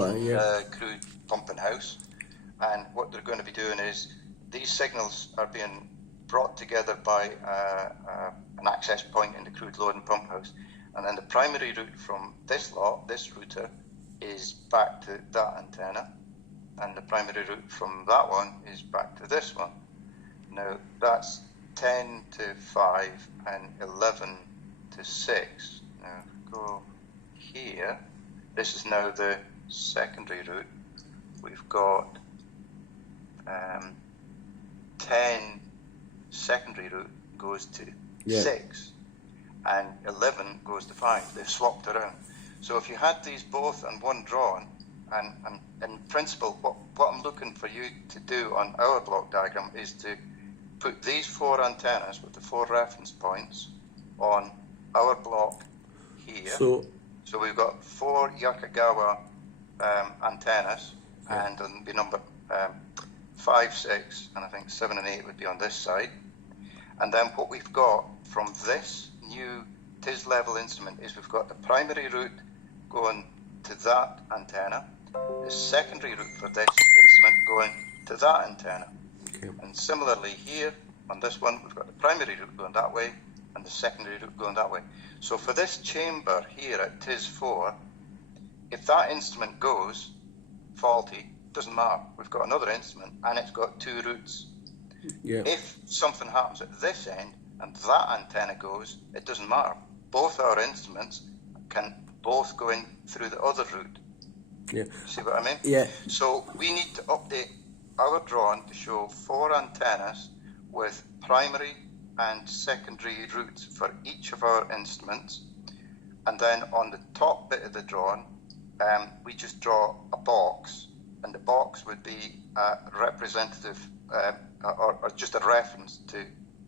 the crude pumping house. And what they're going to be doing is these signals are being brought together by an access point in the crude loading pump house. And then the primary route from this lot, this router, is back to that antenna. And the primary route from that one is back to this one. Now, that's 10 to 5 and 11 to 6. Now, go here. This is now the secondary route. We've got 10 secondary route goes to 6 and 11 goes to 5. They've swapped around. So if you had these both and one drawn, and in principle, what I'm looking for you to do on our block diagram is to put these 4 antennas with the 4 reference points on our block here. So we've got 4 Yakigawa antennas, and it'll be number 5, 6, and I think 7 and 8 would be on this side. And then what we've got from this new TIS level instrument is we've got the primary route going to that antenna, the secondary route for this instrument going to that antenna. Okay. And similarly here on this one, we've got the primary route going that way and the secondary route going that way. So for this chamber here at TIS4, if that instrument goes faulty, doesn't matter. We've got another instrument and it's got 2 routes. Yeah. If something happens at this end and that antenna goes, it doesn't matter. Both our instruments can both go in through the other route. Yeah. See what I mean? Yeah. So we need to update our drawing to show 4 antennas with primary and secondary routes for each of our instruments. And then on the top bit of the drawing, we just draw a box, and the box would be a representative or just a reference to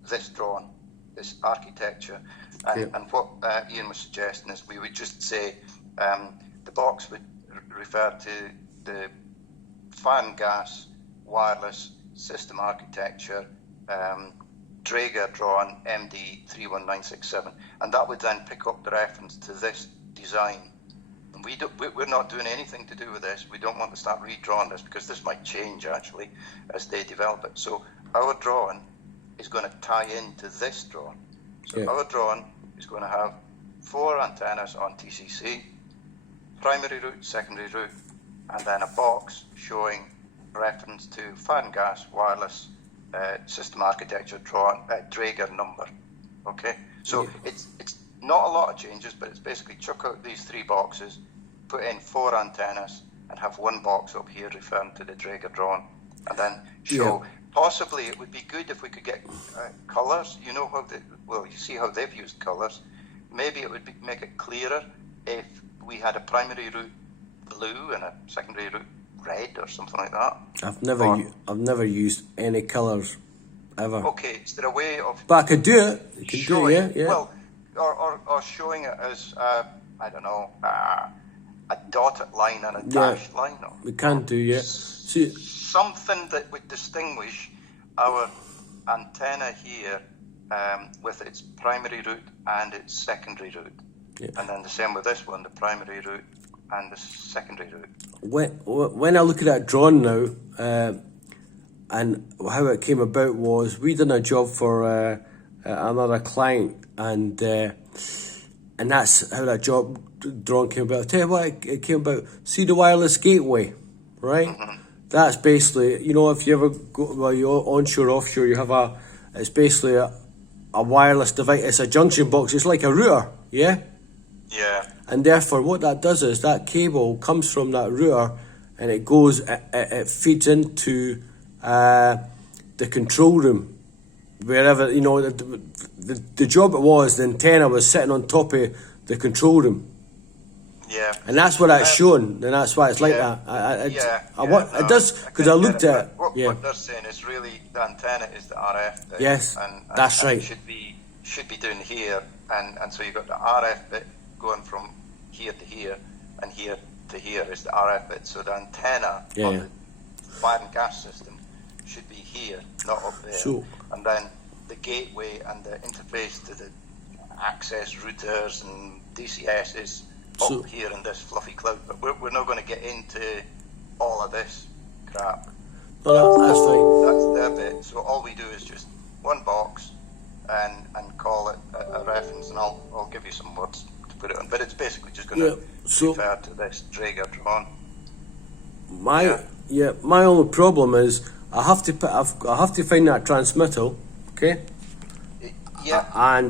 this drawing, this architecture. And what Ian was suggesting is we would just say the box would refer to the fan gas wireless system architecture Draeger drawing MD 31967, and that would then pick up the reference to this design. And we're not doing anything to do with this. We don't want to start redrawing this because this might change actually as they develop it. So our drawing is going to tie into this drawing. So our drawing is going to have 4 antennas on TCC, primary route, secondary route, and then a box showing reference to fan gas wireless system architecture drawing Draeger number. Okay, so it's not a lot of changes, but it's basically chuck out these 3 boxes, put in 4 antennas, and have 1 box up here referring to the Draeger drawing, and then show. Possibly it would be good if we could get colours. You know how you see how they've used colours. Maybe it would make it clearer if we had a primary route blue and a secondary route red or something like that. I've never used any colours ever. Okay, is there a way of? But I could do it. You can do it, yeah. Well, or showing it as I don't know, a dotted line and a dashed line. We can do, yeah. See, something that would distinguish our antenna here with its primary route and its secondary route. Yeah. And then the same with this one, the primary route and the secondary route. When I look at that drawing now, and how it came about was we done a job for another client, and that's how that job drawing came about. I'll tell you what it came about. See the wireless gateway, right? Mm-hmm. That's basically, if you ever go, you're onshore, offshore, you have it's basically a wireless device. It's a junction box. It's like a router, yeah? Yeah. And therefore, what that does is that cable comes from that router, and it goes, it feeds into the control room, wherever, the job it was, the antenna was sitting on top of the control room. Yeah. And that's what that's shown, and that's why it's like that. It does, because I looked at it. What they're saying is really the antenna is the RF bit. Yes, and that's right. It should be doing here, and so you've got the RF bit going from here to here, and here to here is the RF bit. So the antenna on the fire and gas system should be here, not up there. And then the gateway and the interface to the access routers and DCS So- up here in this fluffy cloud. But we're not going to get into all of this crap. But that's fine. That's their bit. So all we do is just one box and call it a reference, and I'll give you some words to put it on. But it's basically just going to refer to this Draeger drone. My only problem is I have to find that transmittal, okay? Yeah. And